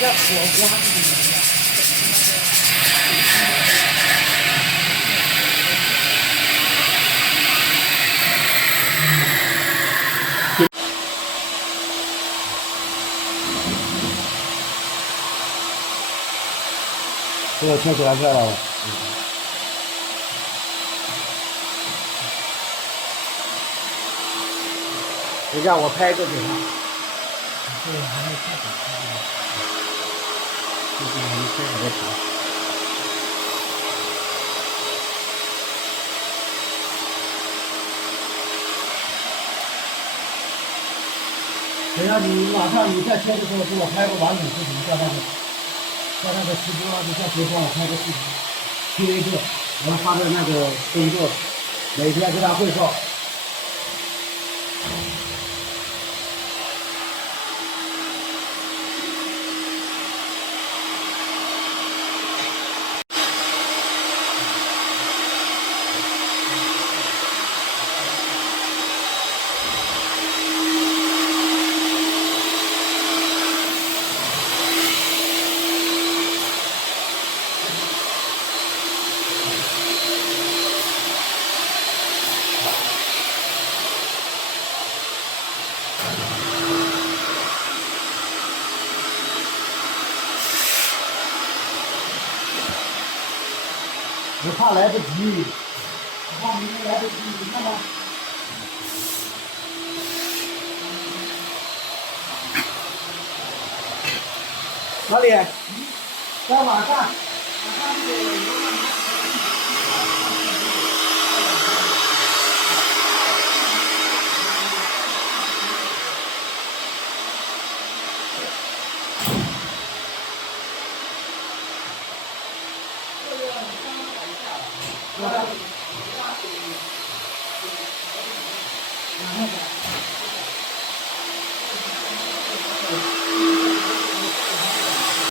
叫火瓜是什么的？这个切起来漂亮了。等一下，我拍一个给他。这个还没开好，这个还没开好的皮。等下你马上你再切的时候，给我拍个完整视频，在那个直播就在直播我拍个视频，切一个，然后他的那个工作，每天跟他汇报。我怕来不及，我怕明天来不及，你看吧。哪里？在晚上。